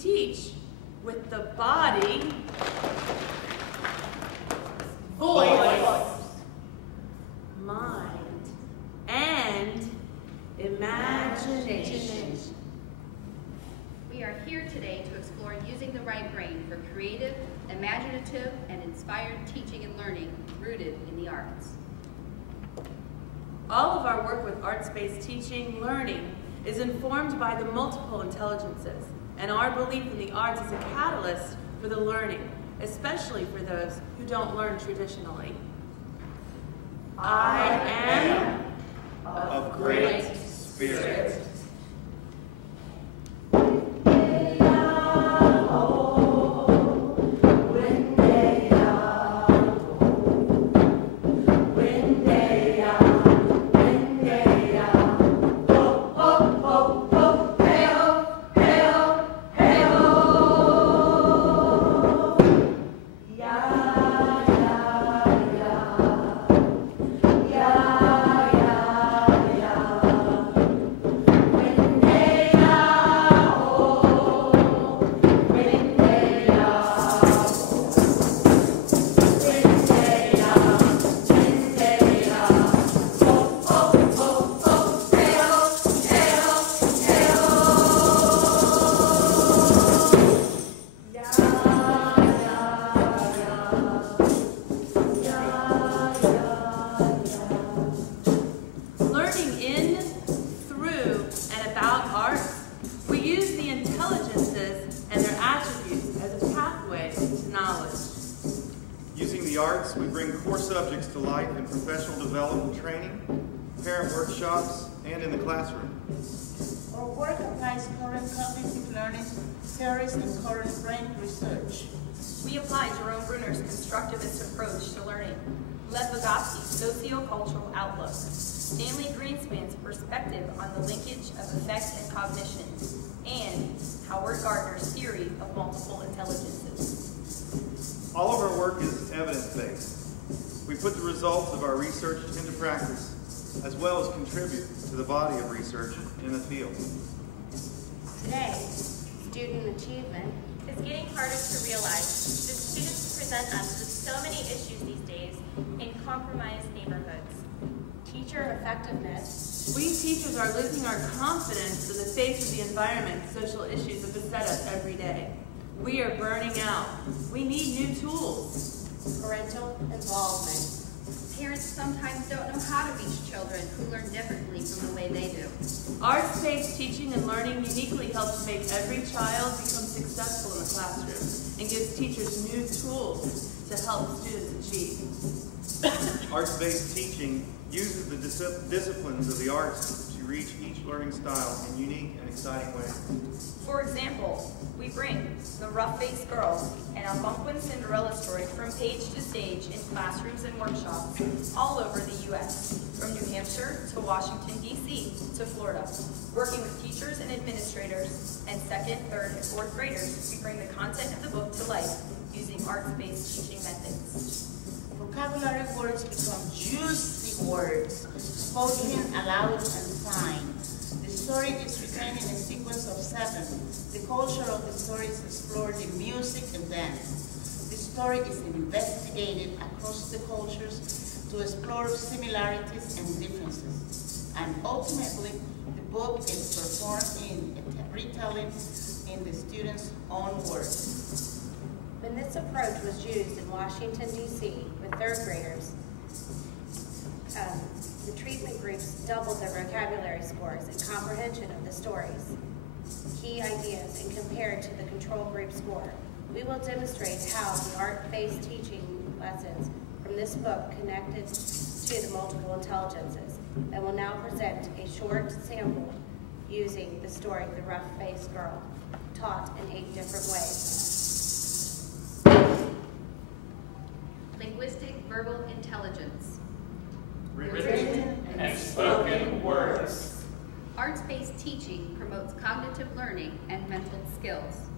teach with the body, voice, mind, and imagination. We are here today to explore using the right brain for creative, imaginative, and inspired teaching and learning rooted in the arts. All of our work with arts-based teaching, learning, is informed by the multiple intelligences, and our belief in the arts is a catalyst for the learning, especially for those who don't learn traditionally. I am of great spirit. We bring core subjects to life in professional development training, parent workshops, and in the classroom. Our work applies current cognitive learning theories and current brain research. We apply Jerome Bruner's constructivist approach to learning, Lev Vygotsky's socio-cultural outlook, Stanley Greenspan's perspective on the linkage of effect and cognition, and Howard Gardner's theory of multiple intelligences. All of our work is evidence-based. We put the results of our research into practice, as well as contribute to the body of research in the field. Today, student achievement is getting harder to realize. The students present us with so many issues these days in compromised neighborhoods. Teacher effectiveness. We teachers are losing our confidence in the face of the environment and social issues that beset us every day. We are burning out. We need new tools. Parental involvement. Parents sometimes don't know how to reach children who learn differently from the way they do. Arts-based teaching and learning uniquely helps make every child become successful in the classroom and gives teachers new tools to help students achieve. Arts-based teaching uses the disciplines of the arts to reach each learning style in unique and exciting ways. For example, we bring The Rough-Faced Girl, an Algonquin Cinderella story from page to stage in classrooms and workshops all over the U.S., from New Hampshire to Washington, D.C. to Florida. Working with teachers and administrators and 2nd, 3rd, and 4th graders, we bring the content of the book to life using arts-based teaching methods. Vocabulary words become juicy words, spoken aloud and signed. The story is written in a sequence of 7. The culture of the story is explored in music and dance. The story is investigated across the cultures to explore similarities and differences. And ultimately, the book is performed in a retelling in the student's own words. When this approach was used in Washington, D.C. with 3rd graders, the treatment groups doubled their vocabulary scores and comprehension of the stories, key ideas, and compared to the control group score. We will demonstrate how the art-based teaching lessons from this book connected to the multiple intelligences, and will now present a short sample using the story The Rough-Faced Girl, taught in 8 different ways. Linguistic verbal intelligence. Written and spoken words. Arts-based teaching promotes cognitive learning and mental skills.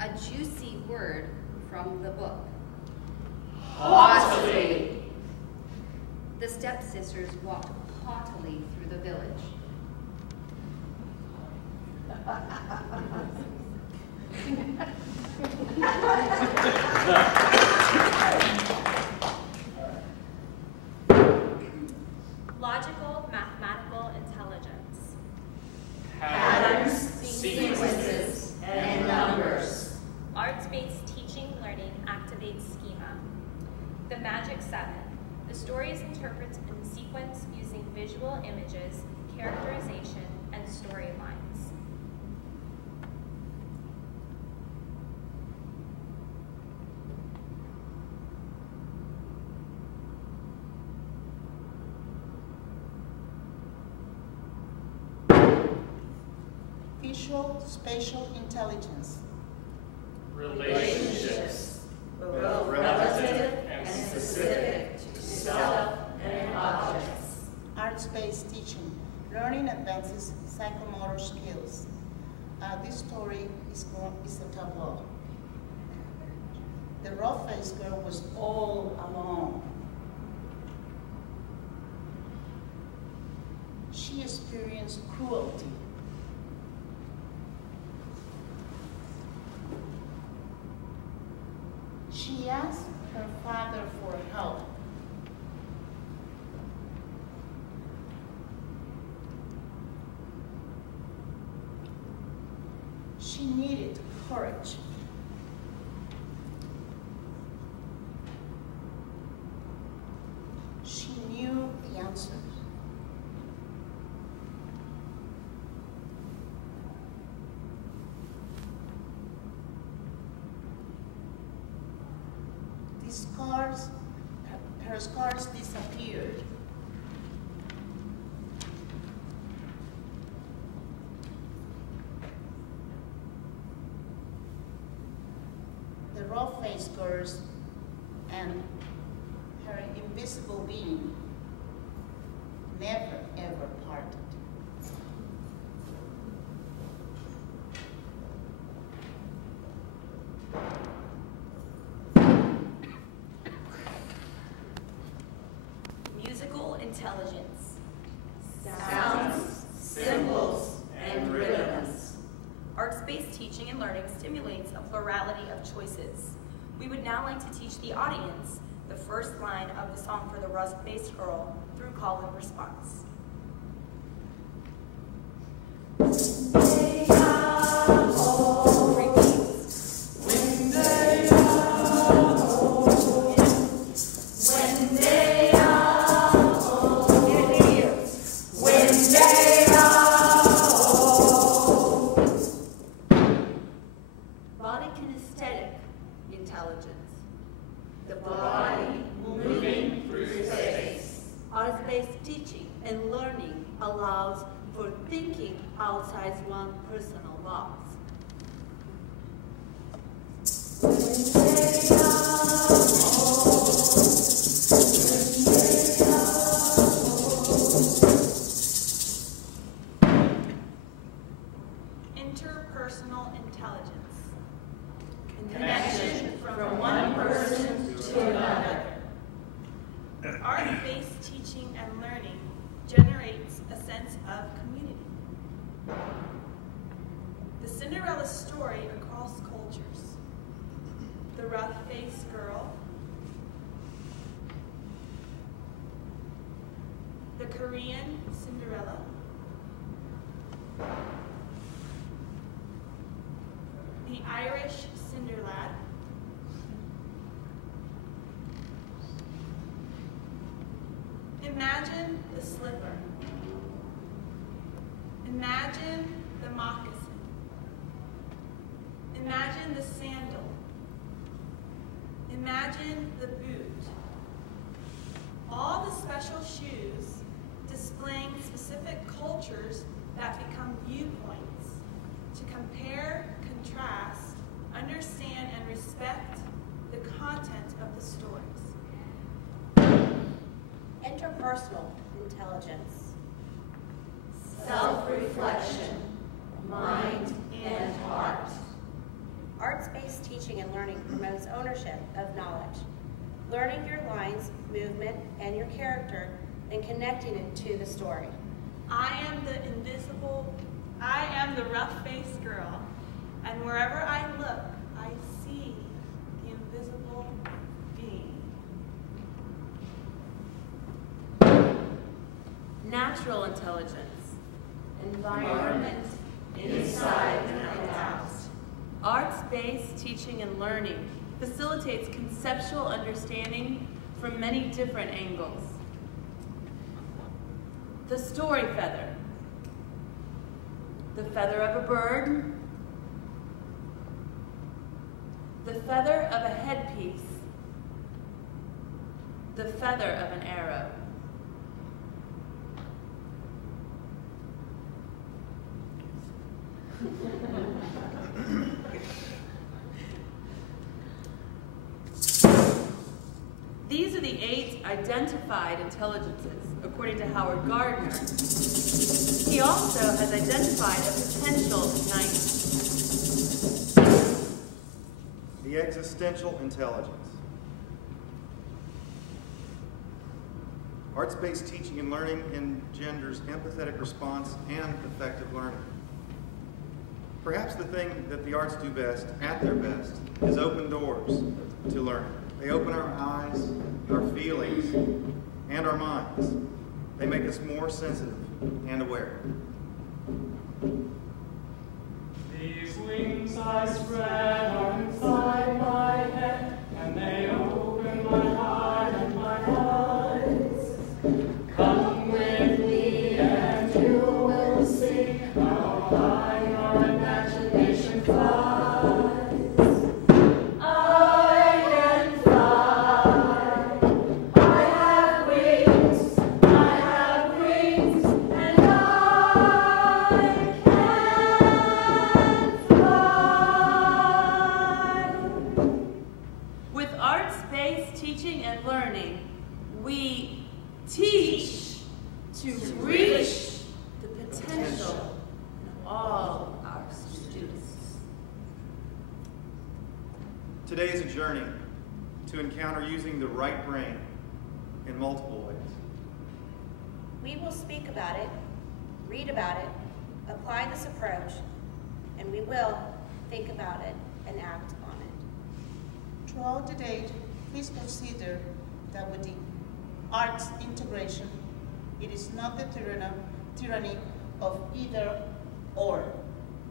A juicy word from the book. Haughtily. The stepsisters walked haughtily through the village. Logical mathematical intelligence. Patterns, sequences, and numbers. Arts-based teaching learning activates schema. The Magic 7. The story is interpreted in sequence using visual images, characterization, and storylines. Visual spatial intelligence. Relationships, both relative and specific to self and objects. Arts-based teaching. Learning advances psychomotor skills. This story is a tableau. The rough-faced girl was all alone. She experienced cruelty. She asked her father for help. She needed courage. She knew the answers. Her scars disappeared. The rough-faced girls and her invisible being never ever parted. Musical intelligence. Sounds, symbols, and rhythms. Arts-based teaching and learning stimulates a plurality of choices. We would now like to teach the audience the first line of the song for the Rust-Faced Girl through call and response. Body kinesthetic intelligence. The Body moving through space. Arts-based teaching and learning allows for thinking outside one personal box. Interpersonal intelligence. Connection from one person to another. Art-based teaching and learning generates a sense of community. The Cinderella story across cultures. The rough-faced girl. The Korean Cinderella. The Irish Cinderlad. Imagine the slipper. Imagine the moccasin. Imagine the sandal. Imagine the boot. All the special shoes displaying specific cultures that become viewpoints to compare, contrast, understand, and respect the content of the stories. Interpersonal intelligence. Self-reflection, mind and heart. Arts-based teaching and learning promotes ownership of knowledge. Learning your lines, movement, and your character, and connecting it to the story. I am the rough-faced girl. And wherever I look, I see the invisible being. Natural intelligence, environment, inside and out. Arts-based teaching and learning facilitates conceptual understanding from many different angles. The story feather, the feather of a bird, the feather of a headpiece, the feather of an arrow. These are the 8 identified intelligences, according to Howard Gardner. He also has identified a potential 9th. The existential intelligence. Arts-based teaching and learning engenders empathetic response and effective learning. Perhaps the thing that the arts do best, at their best, is open doors to learning. They open our eyes, our feelings, and our minds. They make us more sensitive and aware. These wings I spread are inside my head, and they open my heart and my eyes. Come with me and you will see how high your imagination flies. I can fly. I have wings, and I can fly. With arts-based teaching and learning, we teach to reach the potential in all our students. Today is a journey to encounter using the right brain in multiple ways. We will speak about it, read about it, apply this approach, and we will think about it and act on it. Throughout the day, please consider that with the arts integration, it is not the tyranny of either or,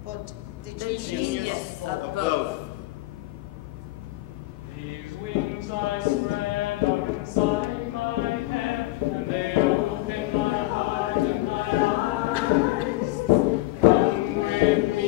but the genius of both. both. These wings I spread are inside my head, and they open my heart and my eyes. Come with me.